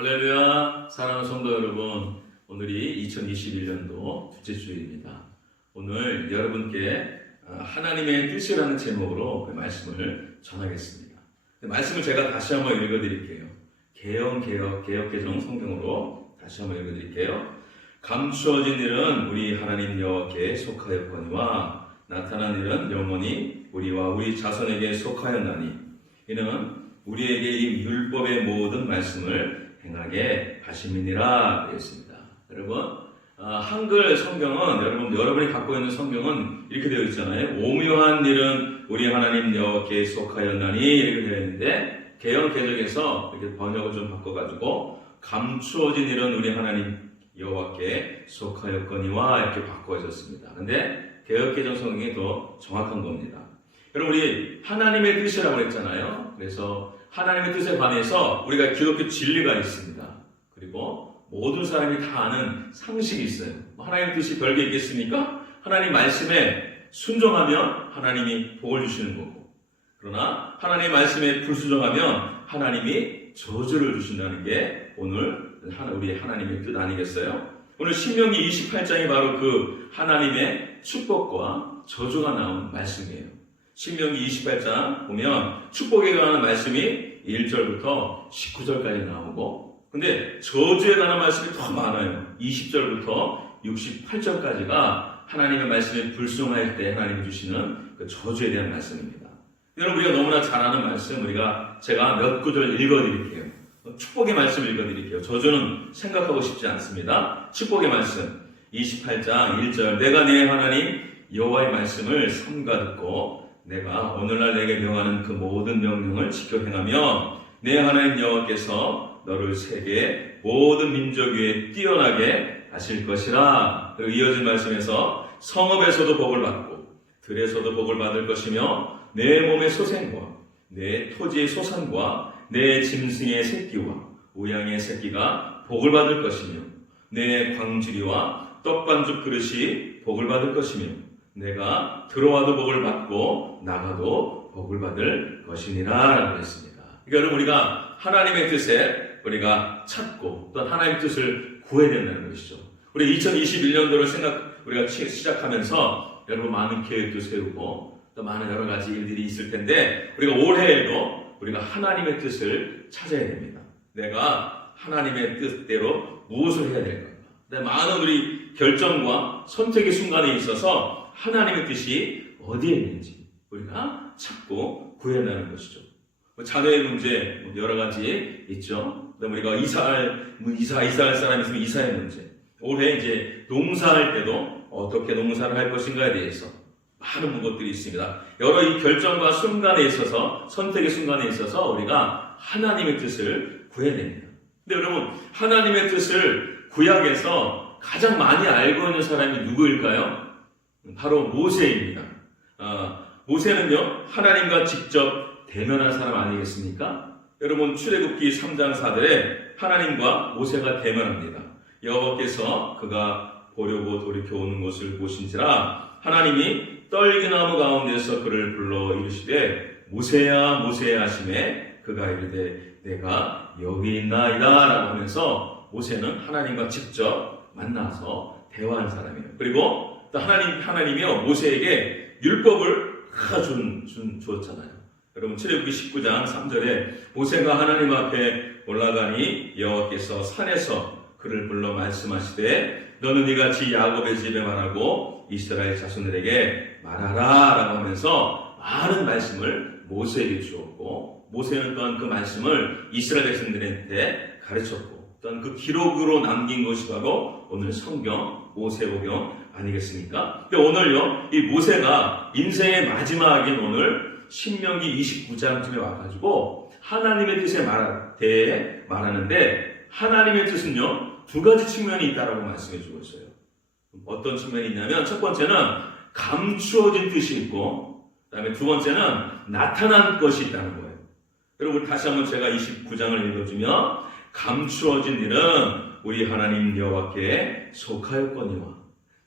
할렐루야, 사랑하는 성도 여러분, 오늘이 2021년도 둘째 주일입니다. 오늘 여러분께 하나님의 뜻이라는 제목으로 말씀을 전하겠습니다. 말씀을 제가 다시 한번 읽어드릴게요. 개역개정 성경으로 다시 한번 읽어드릴게요. 감추어진 일은 우리 하나님 여호와께 속하였거니와 나타난 일은 영원히 우리와 우리 자손에게 속하였나니 이는 우리에게 이 율법의 모든 말씀을 행하게 하심이니라 되었습니다. 여러분, 한글 성경은 여러분이 갖고 있는 성경은 이렇게 되어 있잖아요. 오묘한 일은 우리 하나님 여호와께 속하였나니 이렇게 되어 있는데 개역개정에서 이렇게 번역을 좀 바꿔가지고 감추어진 일은 우리 하나님 여호와께 속하였거니와 이렇게 바꿔졌습니다. 근데 개역개정 성경이 더 정확한 겁니다. 여러분, 우리 하나님의 뜻이라고 했잖아요. 그래서 하나님의 뜻에 관해서 우리가 기독교 진리가 있습니다. 그리고 모든 사람이 다 아는 상식이 있어요. 하나님의 뜻이 별게 있겠습니까? 하나님 말씀에 순종하면 하나님이 복을 주시는 거고, 그러나 하나님 말씀에 불순종하면 하나님이 저주를 주신다는 게 오늘 우리 하나님의 뜻 아니겠어요? 오늘 신명기 28장이 바로 그 하나님의 축복과 저주가 나온 말씀이에요. 신명기 28장 보면 축복에 관한 말씀이 1절부터 19절까지 나오고, 근데 저주에 관한 말씀이 더 많아요. 20절부터 68절까지가 하나님의 말씀에 불순종할 때 하나님이 주시는 그 저주에 대한 말씀입니다. 여러분, 우리가 너무나 잘 아는 말씀, 제가 몇 구절 읽어드릴게요. 축복의 말씀을 읽어드릴게요. 저주는 생각하고 싶지 않습니다. 축복의 말씀 28장 1절 내가 내 하나님 여호와의 말씀을 삼가 듣고 내가 오늘날 내게 명하는 그 모든 명령을 지켜 행하며 내 하나님 여호와께서 너를 세계 모든 민족 위에 뛰어나게 하실 것이라. 그리고 이어진 말씀에서 성읍에서도 복을 받고 들에서도 복을 받을 것이며 내 몸의 소생과 내 토지의 소산과 내 짐승의 새끼와 우양의 새끼가 복을 받을 것이며 내 광주리와 떡반죽 그릇이 복을 받을 것이며 내가 들어와도 복을 받고 나가도 복을 받을 것이니라 라고 했습니다. 그러니까 여러분, 우리가 하나님의 뜻에 우리가 찾고 또 하나님의 뜻을 구해야 된다는 것이죠. 우리 2021년도를 우리가 시작하면서 여러분 많은 계획도 세우고 또 많은 여러 가지 일들이 있을 텐데 우리가 올해에도 우리가 하나님의 뜻을 찾아야 됩니다. 내가 하나님의 뜻대로 무엇을 해야 될까? 많은 우리 결정과 선택의 순간에 있어서 하나님의 뜻이 어디에 있는지 우리가 찾고 구해내는 것이죠. 자녀의 문제 여러 가지 있죠. 우리가 이사할 사람이 있으면 이사의 문제. 올해 이제 농사할 때도 어떻게 농사를 할 것인가에 대해서 많은 것들이 있습니다. 여러 이 결정과 순간에 있어서 선택의 순간에 있어서 우리가 하나님의 뜻을 구해야 됩니다. 근데 여러분, 하나님의 뜻을 구약에서 가장 많이 알고 있는 사람이 누구일까요? 바로 모세입니다. 모세는요, 하나님과 직접 대면한 사람 아니겠습니까? 여러분, 출애굽기 3장 4절에 하나님과 모세가 대면합니다. 여호와께서 그가 보려고 돌이켜 오는 것을 보신지라 하나님이 떨기나무 가운데서 그를 불러 이르시되 모세야 모세야 하시매 그가 이르되 내가 여기 있나이다 라고 하면서 모세는 하나님과 직접 만나서 대화한 사람이에요. 그리고 또 하나님이요 모세에게 율법을 주었잖아요. 여러분, 출애굽기 19장 3절에 모세가 하나님 앞에 올라가니 여호와께서 산에서 그를 불러 말씀하시되 너는 이같이 야곱의 집에 말하고 이스라엘 자손들에게 말하라 라고 하면서 많은 말씀을 모세에게 주었고, 모세는 또한 그 말씀을 이스라엘 백성들한테 가르쳤고, 또한 그 기록으로 남긴 것이 바로 오늘 성경 모세오경 아니겠습니까? 근데 오늘요, 이 모세가 인생의 마지막인 오늘 신명기 29장쯤에 와가지고 하나님의 뜻에 대해 말하는데, 하나님의 뜻은요, 두 가지 측면이 있다라고 말씀해 주고 있어요. 어떤 측면이 있냐면, 첫 번째는 감추어진 뜻이 있고, 그 다음에 두 번째는 나타난 것이 있다는 거예요. 여러분, 다시 한번 제가 29장을 읽어주면, 감추어진 일은 우리 하나님 여호와께 속하였거니와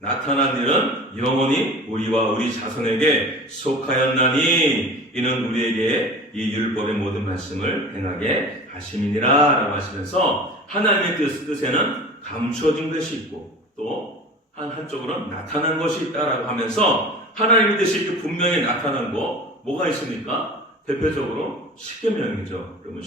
나타난 일은 영원히 우리와 우리 자손에게 속하였나니 이는 우리에게 이 율법의 모든 말씀을 행하게 하심이니라 라고 하시면서 하나님의 뜻에는 감추어진 것이 있고 또 한쪽으로는 나타난 것이 있다라고 하면서 하나님의 뜻이 분명히 나타난 거 뭐가 있습니까? 대표적으로 십계명이죠. 그러면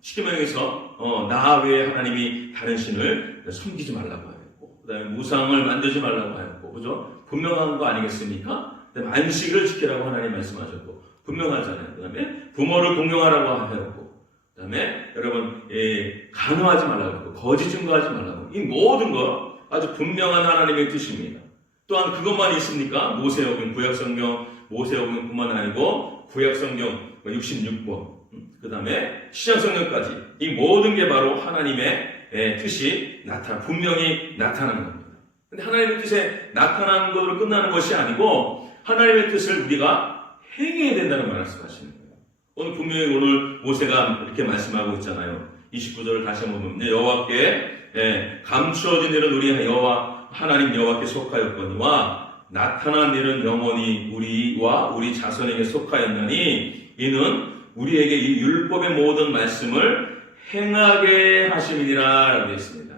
십계명에서 나 외에 하나님이 다른 신을 섬기지 말라고 하였고 그 다음에 우상을 만들지 말라고 하였고 그죠? 분명한 거 아니겠습니까? 그다음에 안식일을 지키라고 하나님 말씀하셨고 분명하잖아요. 그 다음에 부모를 공경하라고 하였고 그 다음에 여러분 간음하지 말라고 하고 거짓 증거하지 말라고 이 모든 거 아주 분명한 하나님의 뜻입니다. 또한 그것만 있습니까? 모세오경 구약성경 모세오경뿐만 아니고 구약성경 66권 그 다음에 신약성경까지 이 모든 게 바로 하나님의 뜻이 분명히 나타나는 겁니다. 근데 하나님의 뜻에 나타나는 것으로 끝나는 것이 아니고 하나님의 뜻을 우리가 행해야 된다는 말씀하시는 거예요. 오늘 분명히 오늘 모세가 이렇게 말씀하고 있잖아요. 29절을 다시 한번 보면 여호와께 감추어진 일은 우리 여호와 하나님 여호와께 속하였거니와 나타난 일은 영원히 우리와 우리 자손에게 속하였나니 이는 우리에게 이 율법의 모든 말씀을 행하게 하심이니라 라고 했습니다.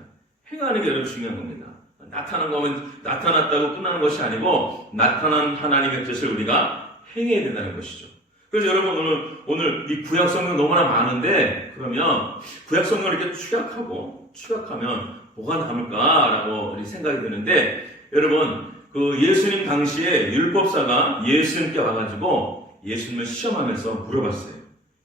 행하는 게 여러분 중요한 겁니다. 나타난 거면 나타났다고 끝나는 것이 아니고 나타난 하나님의 뜻을 우리가 행해야 된다는 것이죠. 그래서 여러분 오늘 이 구약 성경 너무나 많은데 그러면 구약 성경을 이렇게 추격하면 뭐가 남을까라고 생각이 드는데 여러분 그 예수님 당시에 율법사가 예수님께 와가지고 예수님을 시험하면서 물어봤어요.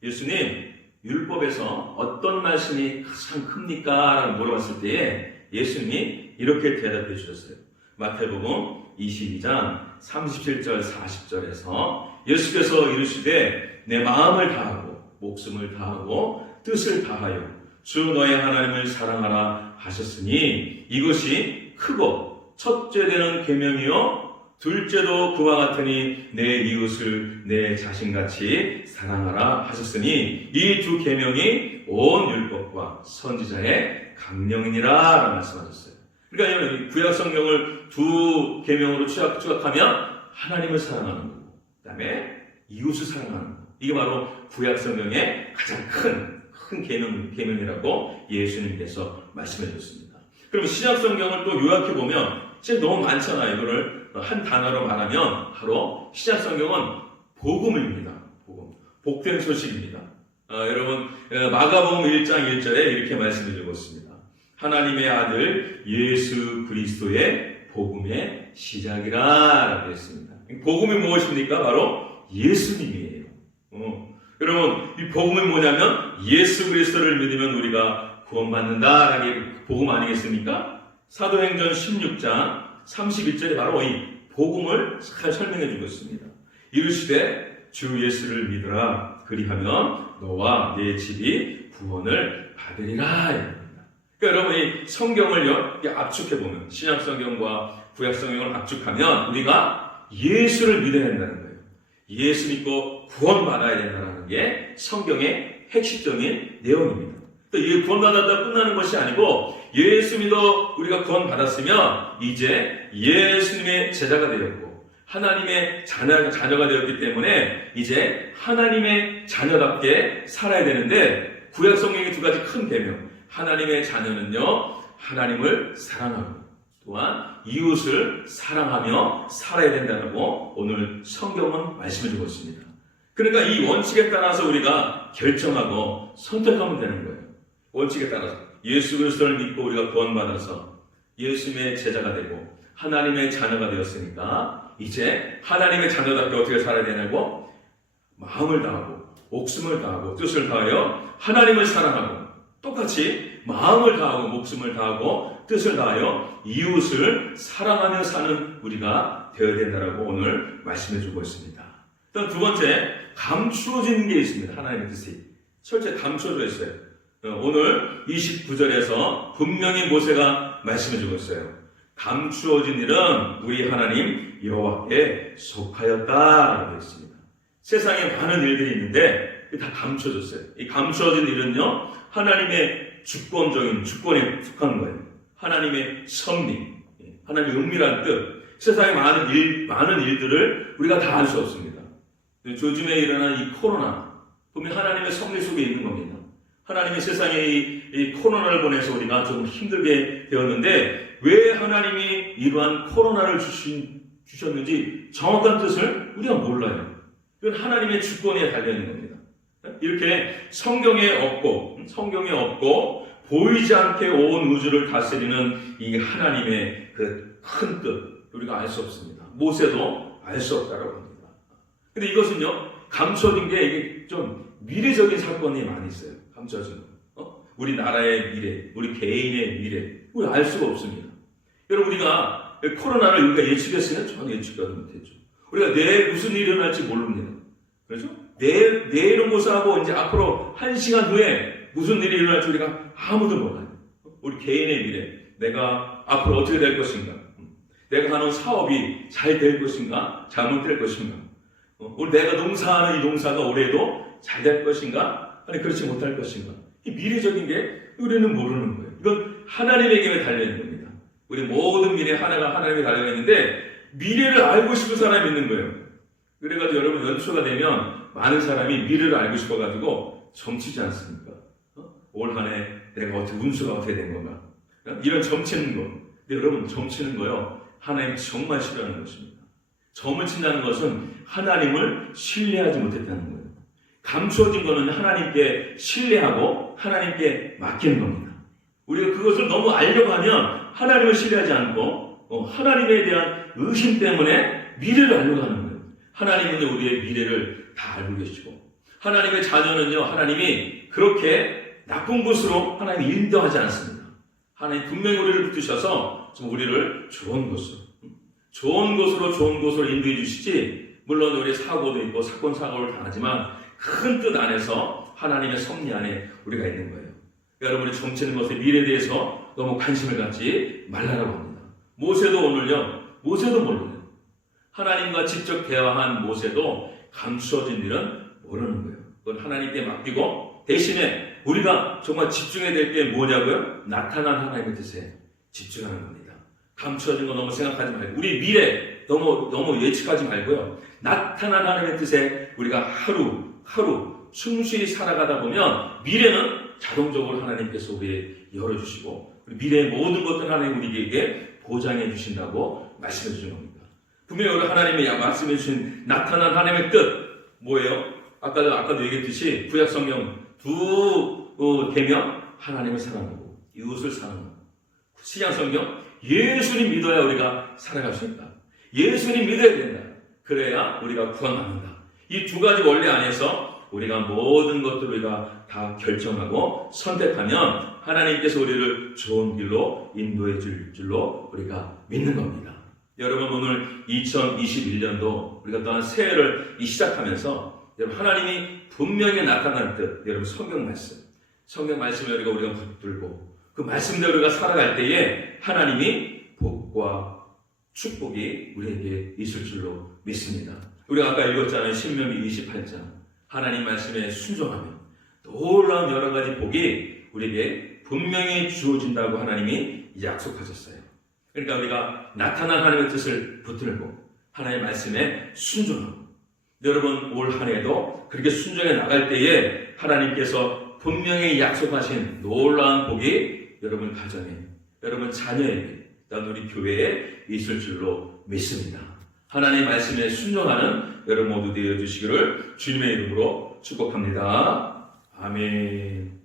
예수님 율법에서 어떤 말씀이 가장 큽니까? 라고 물어봤을 때에 예수님이 이렇게 대답해 주셨어요. 마태복음 22장 37절 40절에서 예수께서 이르시되 내 마음을 다하고 목숨을 다하고 뜻을 다하여 주 너의 하나님을 사랑하라 하셨으니 이것이 크고 첫째 되는 계명이요 둘째도 그와 같으니 내 이웃을 내 자신같이 사랑하라 하셨으니 이 두 계명이 온 율법과 선지자의 강령이니라 라고 말씀하셨어요. 그러니까 여러분 구약 성경을 두 계명으로 추격하면 하나님을 사랑하는 거고 그 다음에 이웃을 사랑하는 거 이게 바로 구약 성경의 가장 큰 계명이라고 예수님께서 말씀해 주셨습니다. 그럼 신약 성경을 또 요약해 보면 진짜 너무 많잖아요. 이거를 한 단어로 말하면 바로 신약 성경은 복음입니다. 복된 소식입니다. 여러분 마가복음 1장 1절에 이렇게 말씀해 주고 있습니다. 하나님의 아들 예수 그리스도의 복음의 시작이라 라고 했습니다. 복음이 무엇입니까? 바로 예수님이에요. 여러분 이 복음이 뭐냐면 예수 그리스도를 믿으면 우리가 구원받는다라는 게 복음 아니겠습니까? 사도행전 16장 31절에 바로 이 복음을 잘 설명해 주고 있습니다. 이르시되 주 예수를 믿으라 그리하면 너와 네 집이 구원을 받으리라. 그러니까 여러분 이 성경을 압축해 보면 신약 성경과 구약 성경을 압축하면 우리가 예수를 믿어야 된다는 거예요. 예수 믿고 구원받아야 된다는 게 성경의 핵심적인 내용입니다. 이 구원받았다 끝나는 것이 아니고 예수 믿어 우리가 구원받았으면 이제 예수님의 제자가 되었고 하나님의 자녀가 되었기 때문에 이제 하나님의 자녀답게 살아야 되는데 구약 성경의 두 가지 큰 계명 하나님의 자녀는요 하나님을 사랑하고 또한 이웃을 사랑하며 살아야 된다고 오늘 성경은 말씀해 주고 있습니다. 그러니까 이 원칙에 따라서 우리가 결정하고 선택하면 되는 거예요. 원칙에 따라서 예수 그리스도를 믿고 우리가 구원받아서 예수님의 제자가 되고 하나님의 자녀가 되었으니까 이제 하나님의 자녀답게 어떻게 살아야 되냐고 마음을 다하고 목숨을 다하고 뜻을 다하여 하나님을 사랑하고 똑같이 마음을 다하고 목숨을 다하고 뜻을 다하여 이웃을 사랑하며 사는 우리가 되어야 된다고 오늘 말씀해 주고 있습니다. 일단 두 번째 감추어진 게 있습니다. 하나님의 뜻이 철저히 감춰져 있어요. 오늘 29절에서 분명히 모세가 말씀해 주고 있어요. 감추어진 일은 우리 하나님 여호와께 속하였다라고 했습니다. 세상에 많은 일들이 있는데 다 감춰졌어요. 이 감추어진 일은요 하나님의 주권에 속한 거예요. 하나님의 섭리, 하나님의 은밀한 뜻, 세상의 많은 일들을 우리가 다 알 수 없습니다. 요즘에 일어난 이 코로나, 보면 하나님의 섭리 속에 있는 겁니다. 하나님이 세상에 이 코로나를 보내서 우리가 좀 힘들게 되었는데, 왜 하나님이 이러한 코로나를 주셨는지 정확한 뜻을 우리가 몰라요. 이건 하나님의 주권에 달려있는 겁니다. 이렇게 성경에 없고 보이지 않게 온 우주를 다스리는 이 하나님의 그 큰 뜻, 우리가 알 수 없습니다. 모세도 알 수 없다고 합니다. 근데 이것은요, 감춰진 게 이게 좀 미래적인 사건이 많이 있어요. 감춰진 거. 우리 나라의 미래, 우리 개인의 미래, 우리 알 수가 없습니다. 여러분, 우리가 코로나를 우리가 예측했으면 전혀 예측하지 못했죠. 우리가 내일 무슨 일이 일어날지 모릅니다. 그렇죠? 내일은 무사하고 이제 앞으로 1시간 후에 무슨 일이 일어날지 우리가 아무도 몰라요. 우리 개인의 미래, 내가 앞으로 어떻게 될 것인가, 내가 하는 사업이 잘 될 것인가, 잘못될 것인가, 우리 내가 농사하는 이 농사가 올해도 잘 될 것인가, 아니 그렇지 못할 것인가, 이 미래적인 게 우리는 모르는 거예요. 이건 하나님에게 달려있는 겁니다. 우리 모든 미래 하나가 하나님에 달려있는데, 미래를 알고 싶은 사람이 있는 거예요. 그래가지고 여러분, 연초가 되면 많은 사람이 미래를 알고 싶어가지고 점치지 않습니까? 올 한 해 내가 운수가 어떻게 된 건가, 이런 점치는 거. 근데 여러분, 점치는 거요, 하나님 정말 싫어하는 것입니다. 점을 친다는 것은 하나님을 신뢰하지 못했다는 거예요. 감추어진 거는 하나님께 신뢰하고 하나님께 맡기는 겁니다. 우리가 그것을 너무 알려고 하면 하나님을 신뢰하지 않고 하나님에 대한 의심 때문에 미래를 알려고 하는 거예요. 하나님은 우리의 미래를 다 알고 계시고, 하나님의 자녀는요, 하나님이 그렇게 나쁜 곳으로 하나님이 인도하지 않습니다. 하나님 분명히 우리를 붙드셔서 우리를 좋은 곳으로 인도해 주시지, 물론 우리 사고도 있고 사건 사고를 당하지만 큰 뜻 안에서 하나님의 섭리 안에 우리가 있는 거예요. 여러분이 점치는 것에 미래에 대해서 너무 관심을 갖지 말라고 합니다. 모세도 몰라요. 하나님과 직접 대화한 모세도 감추어진 일은 모르는 거예요. 그건 하나님께 맡기고, 대신에 우리가 정말 집중해야 될 게 뭐냐고요? 나타난 하나님의 뜻에 집중하는 겁니다. 감추어진 거 너무 생각하지 말고, 우리 미래 너무 예측하지 말고요, 나타난 하나님의 뜻에 우리가 하루 충실히 살아가다 보면 미래는 자동적으로 하나님께서 우리에게 열어주시고, 미래의 모든 것들 하나님 우리에게 보장해 주신다고 말씀해 주신 겁니다. 분명히 우리 하나님이 말씀해 주신 나타난 하나님의 뜻 뭐예요? 아까도 얘기했듯이 구약 성경 두 계명, 하나님을 사랑하고 이웃을 사랑하고, 신약 성경 예수님 믿어야 우리가 살아갈 수 있다. 예수님 믿어야 된다. 그래야 우리가 구원받는다. 이 두 가지 원리 안에서 우리가 모든 것들을 우리가 다 결정하고 선택하면 하나님께서 우리를 좋은 길로 인도해 줄 줄로 우리가 믿는 겁니다. 여러분, 오늘 2021년도 우리가 또한 새해를 시작하면서 여러분, 하나님이 분명히 나타난 뜻, 여러분 성경 말씀을 우리가 붙들고 그 말씀대로 우리가 살아갈 때에 하나님이 복과 축복이 우리에게 있을 줄로 믿습니다. 우리가 아까 읽었잖아요. 신명기 28장. 하나님 말씀에 순종하면 놀라운 여러 가지 복이 우리에게 분명히 주어진다고 하나님이 약속하셨어요. 그러니까 우리가 나타난 하나님의 뜻을 붙들고 하나님의 말씀에 순종하고, 여러분 올 한 해도 그렇게 순종해 나갈 때에 하나님께서 분명히 약속하신 놀라운 복이 여러분 가정에, 여러분 자녀에게, 또 우리 교회에 있을 줄로 믿습니다. 하나님의 말씀에 순종하는 여러분 모두 되어 주시기를 주님의 이름으로 축복합니다. 아멘.